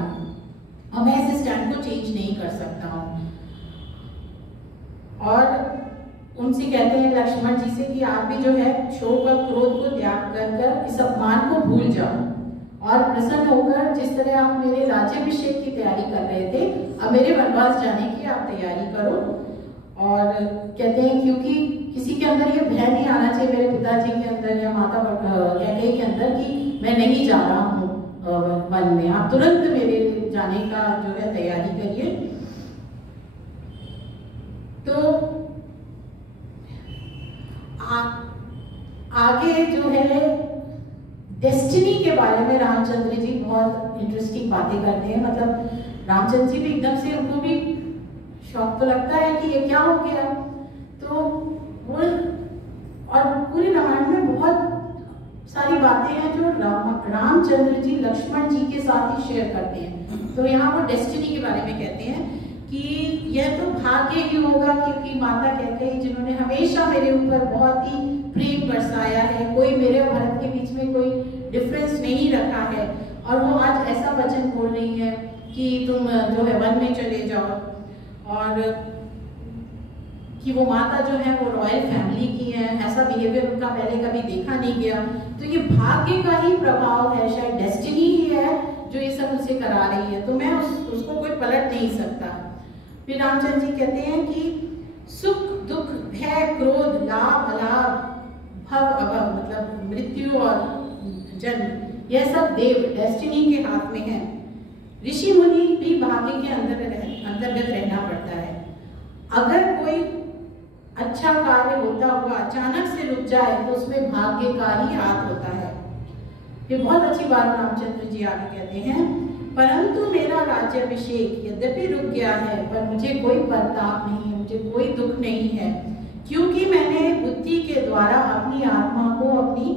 और मैं इस स्टैंड को चेंज नहीं कर सकता हूँ। और उनसे कहते हैं लक्ष्मण जी से कि आप भी जो है शोक और क्रोध को त्याग कर इस अपमान को भूल जाओ और प्रसन्न होकर जिस तरह आप मेरे राज्याभिषेक की तैयारी कर रहे थे, अब मेरे वनवास जाने की आप तैयारी करो। और कहते हैं क्योंकि किसी के अंदर ये भय नहीं आना चाहिए, मेरे पिताजी के अंदर या माता कैकेयी के अंदर, कि मैं नहीं जा रहा हूँ वन में, आप तुरंत मेरे जाने का जो है तैयारी करिए। तो आगे जो है डेस्टिनी के बारे में रामचंद्र जी बहुत इंटरेस्टिंग बातें करते हैं। मतलब रामचंद्र जी भी एकदम से उनको भी शौक तो लगता है कि ये क्या हो गया। तो वो और पूरी रामायण में बहुत सारी बातें हैं जो रामचंद्र जी लक्ष्मण जी के साथ ही शेयर करते हैं। तो यहाँ वो डेस्टिनी के बारे में कहते हैं कि यह तो भाग्य ही होगा, क्योंकि माता कैकेयी जिन्होंने हमेशा मेरे ऊपर बहुत ही प्रेम बरसाया है, कोई मेरे और भरत के बीच में कोई डिफरेंस नहीं रखा है, और वो आज ऐसा वचन बोल रही है कि तुम जो है वन में चले जाओ, और कि वो माता जो है वो रॉयल फैमिली की है, ऐसा बिहेवियर उनका पहले कभी देखा नहीं गया। तो ये भाग्य का ही प्रभाव है, शायद डेस्टिनी ही है जो ये सब मुझसे करा रही है, तो मैं उसको कोई पलट नहीं सकता। फिर रामचंद्र जी कहते हैं कि सुख दुख भय क्रोध लाभ अलाभ भव अभव मतलब मृत्यु और जन्म यह सब देव डेस्टिनी के हाथ में है। ऋषि मुनि भी भाग्य के अंतर्गत रहना पड़ता है। अगर कोई अच्छा कार्य होता हुआ अचानक से रुक जाए तो उसमें भाग्य का ही हाथ होता है। फिर बहुत अच्छी बात रामचंद्र जी आगे कहते हैं, परंतु मेरा राज्याभिषेक यद्यपि रुक गया है पर मुझे कोई परिताप नहीं है, मुझे कोई दुख नहीं है, क्योंकि मैंने बुद्धि के द्वारा अपनी आत्मा को अपनी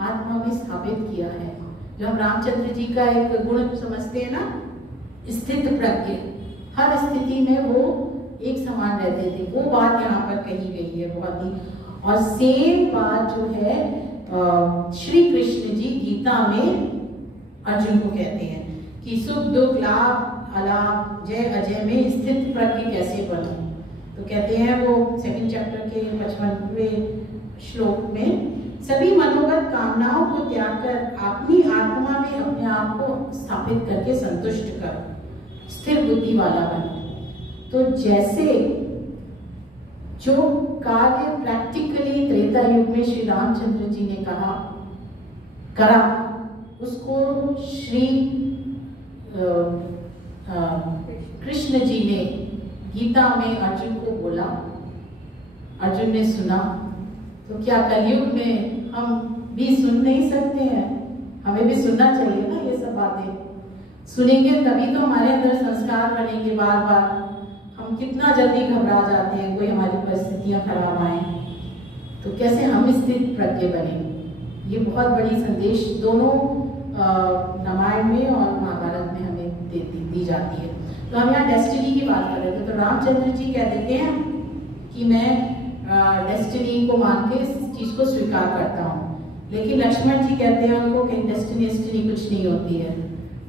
आत्मा में स्थापित किया है। जो हम रामचंद्र जी का एक गुण समझते हैं ना, स्थित प्रज्ञ, हर स्थिति में वो एक समान रहते थे, वो बात यहाँ पर कही गई है बहुत ही। और सेम बात जो है श्री कृष्ण जी गीता में अर्जुन को कहते हैं कि सुख दुख लाभ अलाभ जय अजय में स्थित प्रज्ञ कैसे बनूं। तो कहते हैं वो 2nd चैप्टर के 55वें श्लोक में, सभी मनोगत कामनाओं को त्याग कर अपनी आत्मा में अपने आप को स्थापित करके संतुष्ट करो, स्थिर बुद्धि वाला बनो। तो जैसे जो कार्य प्रैक्टिकली त्रेता युग में श्री रामचंद्र जी ने करा, उसको श्री कृष्ण जी ने गीता में अर्जुन को बोला, अर्जुन ने सुना। तो क्या कलयुग में हम भी सुन नहीं सकते हैं? हमें भी सुनना चाहिए ना ये सब बातें। सुनेंगे तभी तो हमारे अंदर संस्कार बनेंगे। बार बार हम कितना जल्दी घबरा जाते हैं, कोई हमारी परिस्थितियां खराब आए तो कैसे हम स्थित प्रज्ञ बनेंगे। ये बहुत बड़ी संदेश दोनों रामायण में और महाभारत में हमें दी जाती है। तो हम यहाँ डेस्टिनी की बात कर रहे थे। तो रामचंद्र जी कह देते हैं कि मैं डेस्टिनी को मान के इस चीज को स्वीकार करता हूँ, लेकिन लक्ष्मण जी कहते हैं उनको कि डेस्टिनी कुछ नहीं होती है,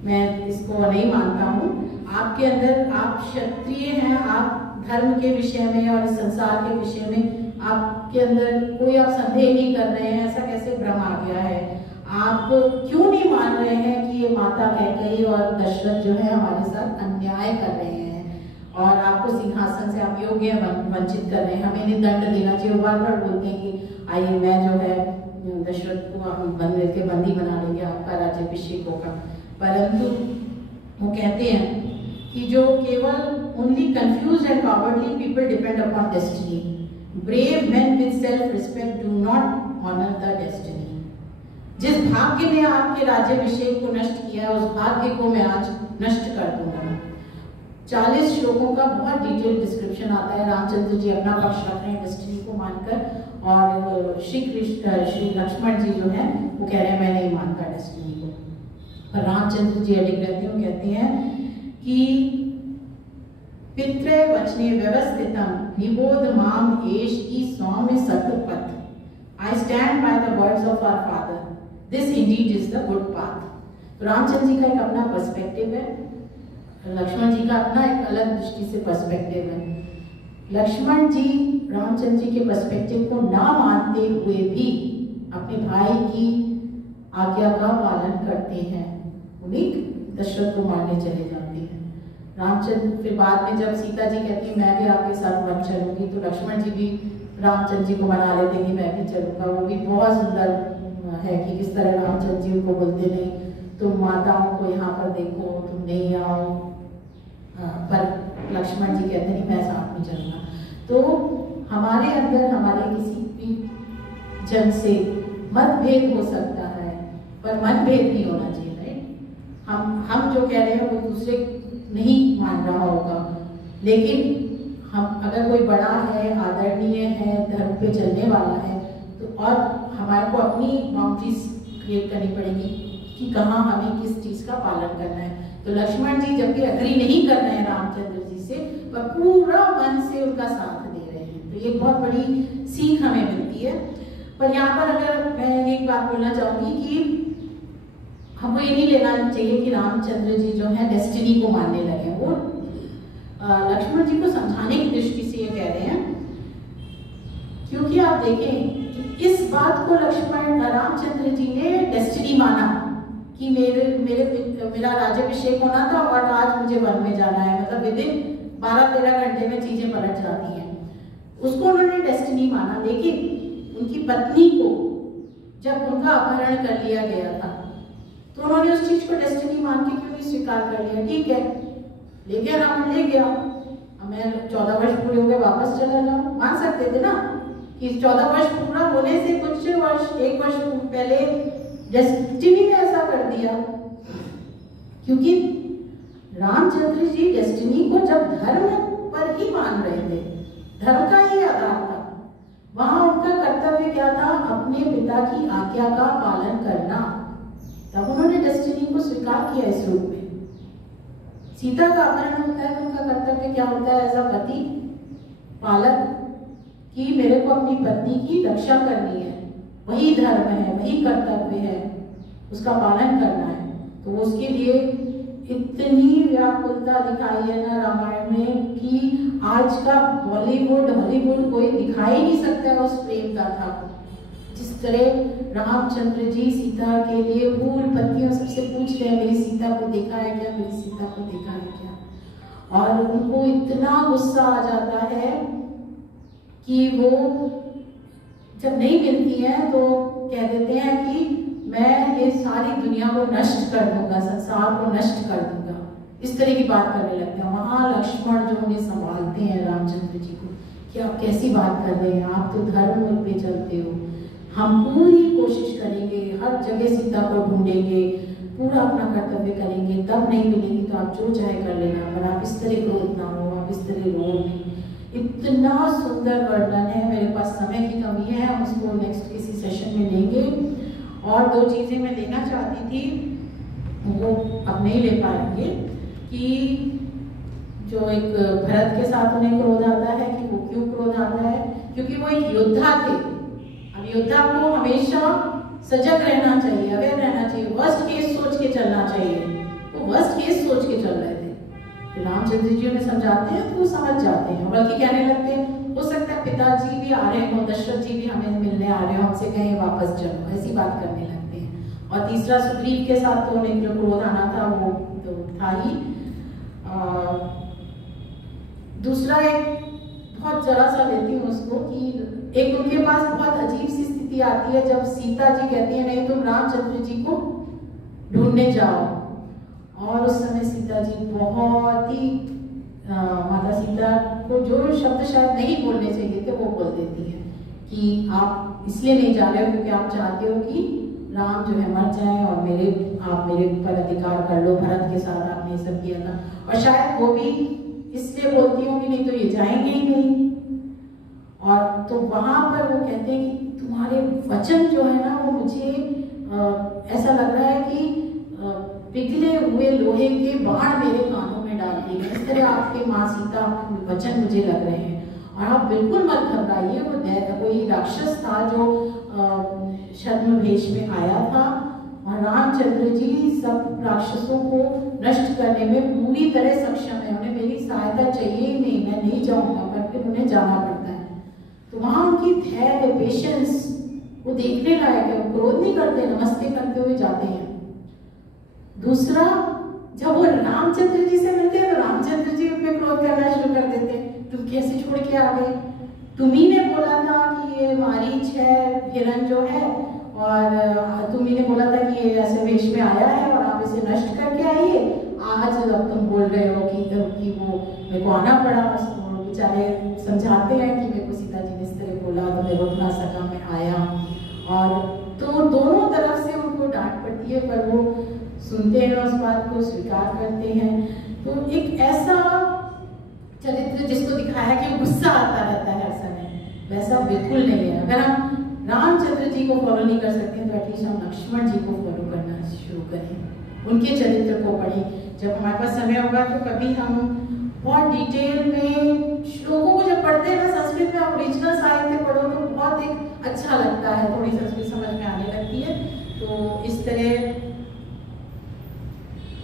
मैं इसको नहीं मानता हूँ। आपके अंदर, आप क्षत्रिय हैं, आप धर्म के विषय में और संसार के विषय में आपके अंदर कोई आप संदेह नहीं कर रहे हैं, ऐसा कैसे भ्रम आ गया है? आप क्यों नहीं मान रहे हैं कि ये माता कैकेयी और दशरथ जो है हमारे साथ अन्याय कर रहे हैं और आपको सिंहासन से आप योग्य वंचित कर रहे हैं, हमें इन्हें दंड देना चाहिए। बार बार बोलते हैं कि आइए मैं जो है दशरथ को हम बंदी बना लेंगे, आपका राज्याभिषेक होगा। परंतु वो कहते हैं कि जो केवल only confused and cowardly people depend upon destiny, brave men with self respect do not honour the destiny. जिस भाग्य ने आपके राज्याभिषेक को नष्ट किया है, उस भाग्य को मैं आज नष्ट कर दूंगा। 40 श्लोकों का बहुत डिटेल डिस्क्रिप्शन आता है। रामचंद्र जी अपना पक्ष रख रहे हैं डेस्टिनी को मानकर, और श्री लक्ष्मण जी जो है वो कह रहे हैं मैं नहीं मानता डेस्टिनी को। पर रामचंद्र जी अडिग रहते हैं, कहते हैं कि पित्रे वचने व्यवस्थितम निबोध माम एष की सौम्य सत्पथ, I stand by the words of our father, this indeed is the good path। तो रामचंद्र जी का एक अपना पर्सपेक्टिव है, लक्ष्मण जी का अपना एक अलग दृष्टि से पर्सपेक्टिव है। लक्ष्मण जी रामचंद्र जी के पर्सपेक्टिव को ना मानते हुए भी अपने भाई की आज्ञा का पालन करते हैं, उन्हीं दशरथ को मारने चले जाते हैं। रामचंद्र फिर बाद में जब सीता जी कहती है मैं भी आपके साथ वन चलूंगी, तो लक्ष्मण जी भी रामचंद्र जी को मना लेते हैं कि मैं भी चलूंगा। वो भी बहुत सुंदर है कि किस तरह रामचंद्र जी उनको बोलते नहीं तुम माताओं को यहाँ पर देखो, तुम नहीं आओ, पर लक्ष्मण जी कहते हैं मैं साथ में चलूंगा। तो हमारे अंदर हमारे किसी भी जन से मतभेद हो सकता है, पर मतभेद नहीं होना चाहिए, राइट। हम जो कह रहे हैं वो दूसरे नहीं मान रहा होगा, लेकिन हम अगर कोई बड़ा है, आदरणीय है, धर्म पे चलने वाला है, तो और हमारे को अपनी बाउंड्रीज क्रिएट करनी पड़ेगी कि कहाँ हमें किस चीज का पालन करना है। तो लक्ष्मण जी जब भी अग्री नहीं कर रहे हैं रामचंद्र जी से, पर पूरा मन से उनका साथ दे रहे हैं, तो ये बहुत बड़ी सीख हमें मिलती है। पर यहाँ पर अगर मैं एक बात बोलना चाहूंगी कि हमको ये नहीं लेना चाहिए कि रामचंद्र जी जो है डेस्टिनी को मानने लगे। वो लक्ष्मण जी को समझाने की दृष्टि से ये कह रहे हैं, क्योंकि आप देखें कि इस बात को रामचंद्र जी ने डेस्टिनी माना कि मेरा राज्याभिषेक होना था और आज मुझे वन में जाना है, मतलब विदिन 12-13 घंटे में चीजें पलट जाती हैं। उसको उन्होंने डेस्टिनी माना, लेकिन उनकी पत्नी को जब उनका अपहरण कर लिया गया था तो उन्होंने उस चीज को डेस्टिनी मान के क्यों नहीं स्वीकार कर लिया? ठीक है, ले गया रावण, ले गया, मैं 14 वर्ष पूरे हो गए, वापस चला जाऊं, मान सकते थे ना कि 14 वर्ष पूरा होने से कुछ वर्ष, 1 वर्ष पहले डेस्टिनी ने ऐसा कर दिया। क्योंकि रामचंद्र जी डेस्टिनी को जब धर्म पर ही मान रहे थे, धर्म का ही आधार था, वहां उनका कर्तव्य क्या था? अपने पिता की आज्ञा का पालन करना। तब उन्होंने डेस्टिनी को स्वीकार किया इस रूप में। सीता का अपहरण होता है तो उनका कर्तव्य क्या होता है? एज अ पति पालक, कि मेरे को अपनी पत्नी की रक्षा करनी है, वही धर्म है, वही कर्तव्य है, उसका पालन करना है। तो उसके लिए इतनी व्याकुलता दिखाई है ना रामायण में कि आज का बॉलीवुड हॉलीवुड कोई दिखाई नहीं सकता है उस प्रेम गाथा को। जिस तरह रामचंद्र जी सीता के लिए फूल पत्तियों सबसे पूछ रहे हैं, मेरी सीता को देखा है क्या, मेरी सीता को देखा है क्या, और उनको इतना गुस्सा आ जाता है कि वो जब नहीं मिलती हैं तो कह देते हैं कि मैं ये सारी दुनिया को नष्ट कर दूंगा, संसार को नष्ट कर दूंगा, इस तरह की बात करने लगते हैं। वहां लक्ष्मण जो उन्हें संभालते हैं रामचंद्र जी को, कि आप कैसी बात कर रहे हैं, आप तो धर्म पे चलते हो, हम पूरी कोशिश करेंगे, हर जगह सीता को ढूंढेंगे, पूरा अपना कर्तव्य करेंगे, तब नहीं मिलेगी तो आप जो चाहे कर लेना, पर आप इस तरह क्रोध ना हो, आप इस तरह रो नहीं। इतना सुंदर वर्णन है, मेरे पास समय की कमी है, हम उसको नेक्स्ट किसी सेशन में लेंगे। और 2 चीजें मैं देना चाहती थी, वो अब नहीं ले पाएंगे, कि जो एक भरत के साथ उन्हें क्रोध आता है, कि वो क्यों क्रोध आता है? क्योंकि वो एक योद्धा थे। अब योद्धा को हमेशा सजग रहना चाहिए, अवेयर रहना चाहिए, वर्स्ट केस सोच के चलना चाहिए। वो वर्स्ट केस सोच के चल रहे थे। तो रामचंद्र जी उन्हें समझाते हैं तो वो समझ जाते हैं, बल्कि कहने लगते हैं हो सकता है पिताजी भी आ रहे हो, दशरथ जी भी हमें मिलने आ रहे हो, हमसे कहें वापस चलो, ऐसी बात करने लगते हैं। और तीसरा सुग्रीव के साथ तो उन्हें जो क्रोध आना था वो तो था ही। दूसरा एक बहुत जरा सा लेती हूँ उसको, कि एक उनके पास बहुत अजीब सी स्थिति आती है जब सीता जी कहती है नहीं तुम रामचंद्र जी को ढूंढने जाओ, और उस समय सीता जी बहुत ही माता सीता को जो शब्द शायद नहीं बोलने चाहिए थे वो बोल देती है, कि आप इसलिए नहीं जा रहे हो क्योंकि आप चाहते हो कि राम जो है मर जाए और आप मेरे ऊपर अधिकार कर लो, भरत के साथ आपने सब किया था। और शायद वो भी इसलिए बोलती होंगी, नहीं तो ये जाएंगे ही नहीं। और तो वहां पर वो कहते हैं कि तुम्हारे वचन जो है ना वो मुझे ऐसा लग रहा है कि पिघले हुए लोहे के बाण मेरे कानों में डाल दिए, इस तरह आपके माँ सीता वचन मुझे लग रहे हैं। और आप बिल्कुल मत घबराइए, वो कोई राक्षस था जो छद्म वेश में आया था, और रामचंद्र जी सब राक्षसों को नष्ट करने में पूरी तरह सक्षम है, उन्हें मेरी सहायता चाहिए ही नहीं, मैं नहीं जाऊंगा, पर फिर उन्हें जाना पड़ता है। तो वहां उनकी धैर्य, पेशेंस वो देखने लायक है, वो क्रोध नहीं करते, नमस्ते करते हुए जाते हैं। दूसरा, जब वो रामचंद्र जी से मिलते हैं तो रामचंद्र जी उनमें क्रोध करना शुरू कर देते हैं, तुम कैसे छोड़ के आ गए, तुम्ही ने बोला था कि ये मारीच है, हिरण जो है, और तुम्ही ने बोला था कि ये ऐसे वेश में आया है और आप इसे नष्ट करके आइए, आज अब तुम बोल रहे हो कि वो मेरे को आना पड़ा। बेचारे समझाते हैं कि मेरे को सीता जी ने इस तरह बोला तो मैं रुक ना सका, मैं आया। और तो दोनों तरफ से उनको डांट पड़ती है, पर वो सुनते हैं, उस बात को स्वीकार करते हैं। तो एक ऐसा चरित्र जिसको दिखाया कि वो गुस्सा आता रहता है हर समय, वैसा बिल्कुल नहीं है। अगर हम रामचंद्र जी को फॉलो नहीं कर सकते हैं तो एटलीस्ट हम लक्ष्मण जी को फॉलो करना शुरू करें, उनके चरित्र को पढ़ें। जब हमारे पास समय होगा तो कभी हम बहुत डिटेल में श्लोकों को जब पढ़ते हैं ना, संस्कृत में आप ओरिजिनल साहित्य पढ़ो तो बहुत एक अच्छा लगता है, थोड़ी संस्कृत समझ में आने लगती है। तो इस तरह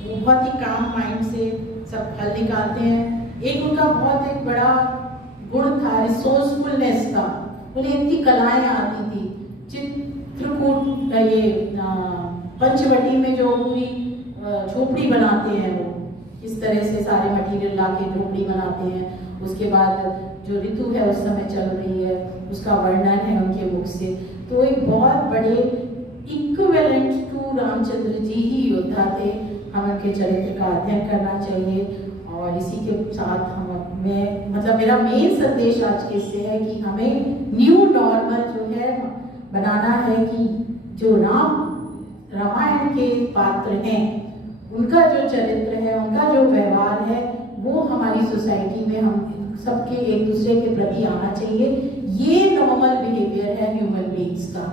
वो बहुत ही काम माइंड से सब हल निकालते हैं। एक उनका बहुत एक बड़ा गुण था रिसोर्सफुलनेस का, उन्हें इतनी कलाएं आती थी, चित्रकूट ये पंचवटी में जो पूरी झोपड़ी बनाते हैं वो, किस तरह से सारे मटेरियल ला के झोपड़ी बनाते हैं, उसके बाद जो ऋतु है उस समय चल रही है उसका वर्णन है उनके मुख से। तो एक बहुत बड़े इक्विवेलेंट टू रामचंद्र जी ही योद्धा थे। हमें उनके चरित्र का अध्ययन करना चाहिए और इसी के साथ हमें मतलब मेरा मेन संदेश आज के इससे है कि हमें न्यू नॉर्मल जो है बनाना है कि जो रामायण के पात्र हैं उनका जो चरित्र है, उनका जो व्यवहार है वो हमारी सोसाइटी में हम सबके एक दूसरे के प्रति आना चाहिए। ये नॉर्मल बिहेवियर है ह्यूमन बीइंग्स का।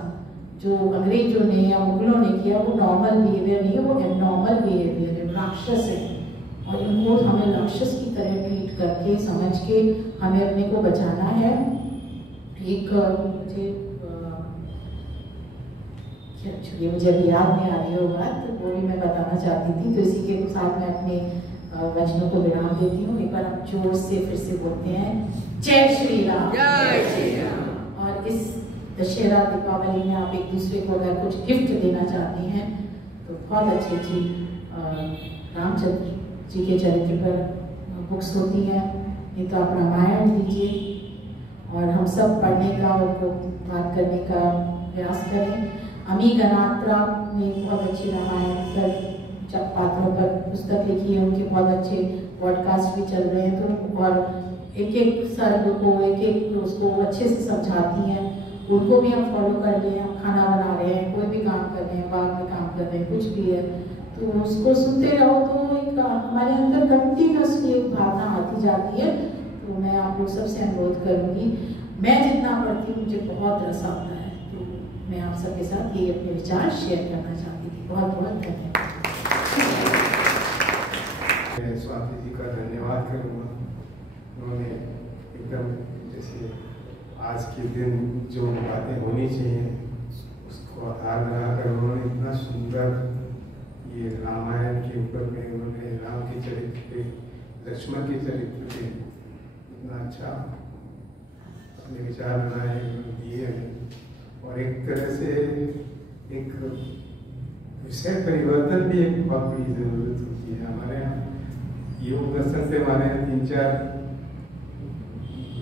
जो अंग्रेजों ने या मुगलों ने किया वो नॉर्मल बिहेवियर नहीं है, वो एबनॉर्मल बिहेवियर है, राक्षस है। और इनको हमें राक्षस की तरह ट्रीट करके समझ के हमें अपने को बचाना है। एक मुझे अभी याद नहीं आ रही हो बात, तो वो भी मैं बताना चाहती थी। तो इसी के साथ मैं अपने वचनों को विराम देती हूँ। एक बार हम जोर से फिर से बोलते हैं, जय श्री राम। जय श्री राम। और इस दशहरा दीपावली में आप एक दूसरे को अगर कुछ गिफ्ट देना चाहते हैं तो बहुत अच्छी रामचंद्र जी के चरित्र पर बुक्स होती हैं, नहीं तो आप रामायण दीजिए और हम सब पढ़ने का और उनको बात करने का प्रयास करें। अमी गनात्रा ने बहुत अच्छी रामायण पर पात्रों पर पुस्तक लिखी है, उनके बहुत अच्छे पॉडकास्ट भी चल रहे हैं। तो और एक एक सर्ग को एक एक उसको अच्छे से समझाती हैं, उनको भी हम फॉलो कर लें। हम खाना बना रहे हैं, कोई भी काम कर रहे हैं, बाग में काम कर रहे हैं, कुछ भी है तो उसको सुनते रहो तो एक हमारे अंदर कंटिन्यूसली एक भावना आती जाती है। तो मैं आप लोग सबसे अनुरोध करूँगी, मैं जितना पढ़ती हूँ मुझे बहुत रस आता है, तो मैं आप सबके साथ ये अपने विचार शेयर करना चाहती थी। बहुत बहुत धन्यवाद। स्वाति जी का धन्यवाद करूँगा। उन्होंने एकदम जैसे आज के दिन जो बातें होनी चाहिए उसको आधार बनाकर उन्होंने इतना सुंदर ये रामायण के ऊपर में उन्होंने राम के चरित्र पे, लक्ष्मण के चरित्र पे इतना अच्छा अपने विचार बनाए दिए हैं। और एक तरह से एक विषय परिवर्तन भी एक बहुत बड़ी जरूरत होती है। हमारे यहाँ योग दर्शन से हमारे यहाँ 3-4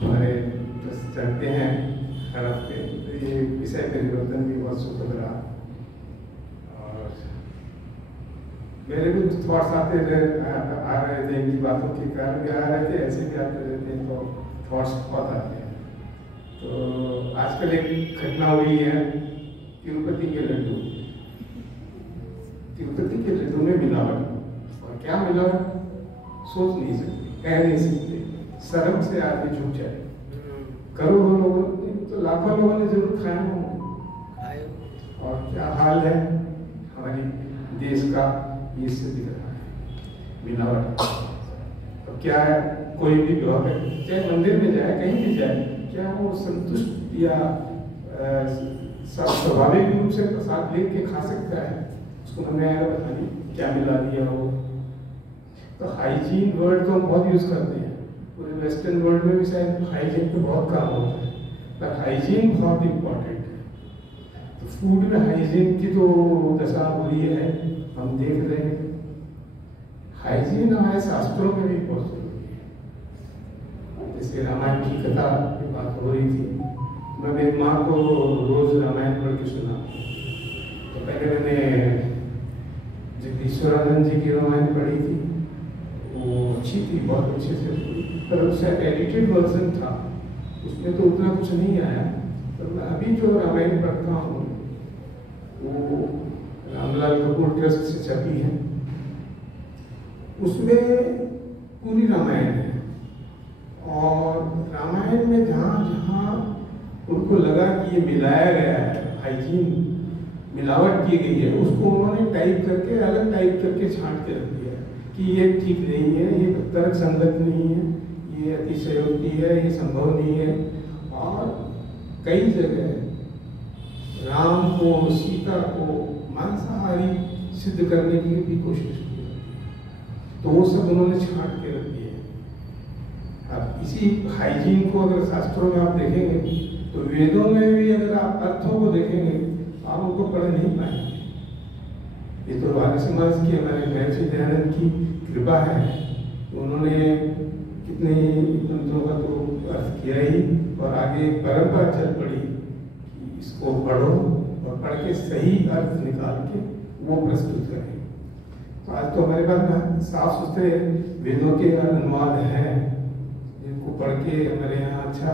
हमारे चलते हैं हर हफ्ते, तो ये विषय परिवर्तन भी बहुत सुखद रहा। और मेरे भी थॉट्स आ रहे थे, इनकी बातों के कारण भी आ रहे थे, ऐसे भी आते रहते हैं, तो थॉट्स बहुत आते हैं। तो आजकल एक घटना हुई है तिरुपति के लड्डू। तिरुपति के लड्डू में मिलावट, और क्या मिलावट सोच नहीं सकते, कह नहीं सकते, शर्म से आदमी झुक जाए। करोड़ों लोगों ने, तो लाखों लोगों ने जरूर खाए होंगे। और क्या हाल है हमारी देश का, ये से दिख रहा है मिलावट। तो क्या है, कोई भी विभाग है, चाहे मंदिर में जाए कहीं भी जाए, क्या वो संतुष्ट या स्वाभाविक रूप से प्रसाद लेके खा सकता है? उसको हमने क्या मिला दिया हो। तो हाइजीन वर्ड तो हम बहुत यूज करते हैं, पूरे वेस्टर्न वर्ल्ड में भी शायद हाइजीन पे बहुत काम होता है, पर हाइजीन बहुत इम्पोर्टेंट है। तो फूड में हाइजीन की तो दशा हो रही है, हम देख रहे हैं। हाइजीन हमारे शास्त्रों में भी बहुत जरूरी है। जैसे रामायण की कथा की बात हो रही थी, मैं मेरी माँ को रोज रामायण पढ़ के सुना। तो पहले मैंने जगदीश्वरानंद जी की रामायण पढ़ी थी, वो अच्छी थी, बहुत अच्छे से, पर उससे एडिटेड वर्जन था, उसमें तो उतना कुछ नहीं आया। पर मैं अभी जो रामायण पढ़ता हूँ वो रामलाल कपूर ट्रस्ट से छपी है, उसमें पूरी रामायण है। और रामायण में जहाँ जहाँ उनको लगा कि ये मिलाया गया है, हाइजीन मिलावट की गई है, उसको उन्होंने टाइप करके, अलग टाइप करके छांट के रख दिया कि ये ठीक नहीं है, ये तर्क संगत नहीं है, ये अतिशयोक्ति है, ये संभव नहीं है। और कई जगह राम को, सीता को मांसाहारी सिद्ध करने की भी कोशिश की, तो वो सब उन्होंने छांट के रख दिए। अब इसी हाइजीन को अगर शास्त्रों में आप देखेंगे तो वेदों में भी अगर आप अर्थों को देखेंगे आप उनको पढ़ नहीं पाएंगे। ये तो आर्य समाज की हमारे महर्षि दयानंद की कृपा है। उन्होंने कितने मंत्रों का तो अर्थ किया ही, और आगे परंपरा चल पड़ी कि इसको पढ़ो और पढ़ के सही अर्थ निकाल के वो प्रस्तुत करें। तो आज तो हमारे पास ना साफ सुथरे वेदों के अनुवाद हैं जिनको पढ़ के हमारे यहाँ अच्छा।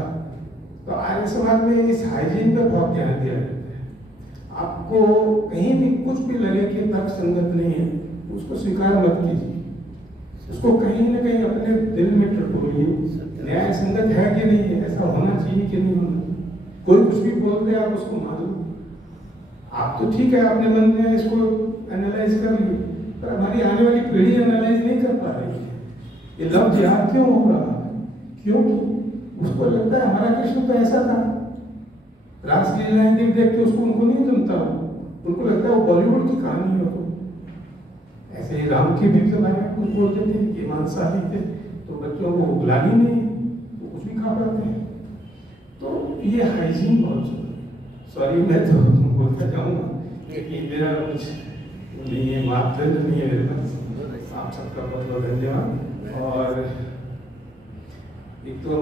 तो आर्य समाज में इस हाइजीन पर बहुत ध्यान दिया जाता है। आपको कहीं भी कुछ भी लगे कि तर्क संगत नहीं है, उसको स्वीकार मत कीजिए, उसको कहीं ना कहीं अपने दिल में टटोलिए, न्याय संगत है कि नहीं है, ऐसा होना चाहिए कि नहीं होना। कोई कुछ भी बोल दे आप उसको मान लो, आप तो ठीक है अपने मन में इसको एनालाइज कर लिए, पर हमारी आने वाली पीढ़ी एनालाइज नहीं कर पा रही है। ये लव जिहाद क्यों हो रहा है? क्योंकि उसको लगता है हमारा कृष्ण तो ऐसा था, रासलीलाएं देख देख के उसको उनको नहीं जमता, उनको लगता है वो बॉलीवुड की कहानी हो। ऐसे ही राम के भी बारे में कुछ बोलते थे कि मांसाहारी थे, तो बच्चों को बुलानी नहीं, वो कुछ भी खा पाते हैं। तो ये हाइजीन बहुत जरूरी है। सॉरी मैं तो बोलता जाऊँगा लेकिन मेरा कुछ नहीं है, मापदंड नहीं है मेरे पास। आप सबका बहुत बहुत धन्यवाद। और एक तो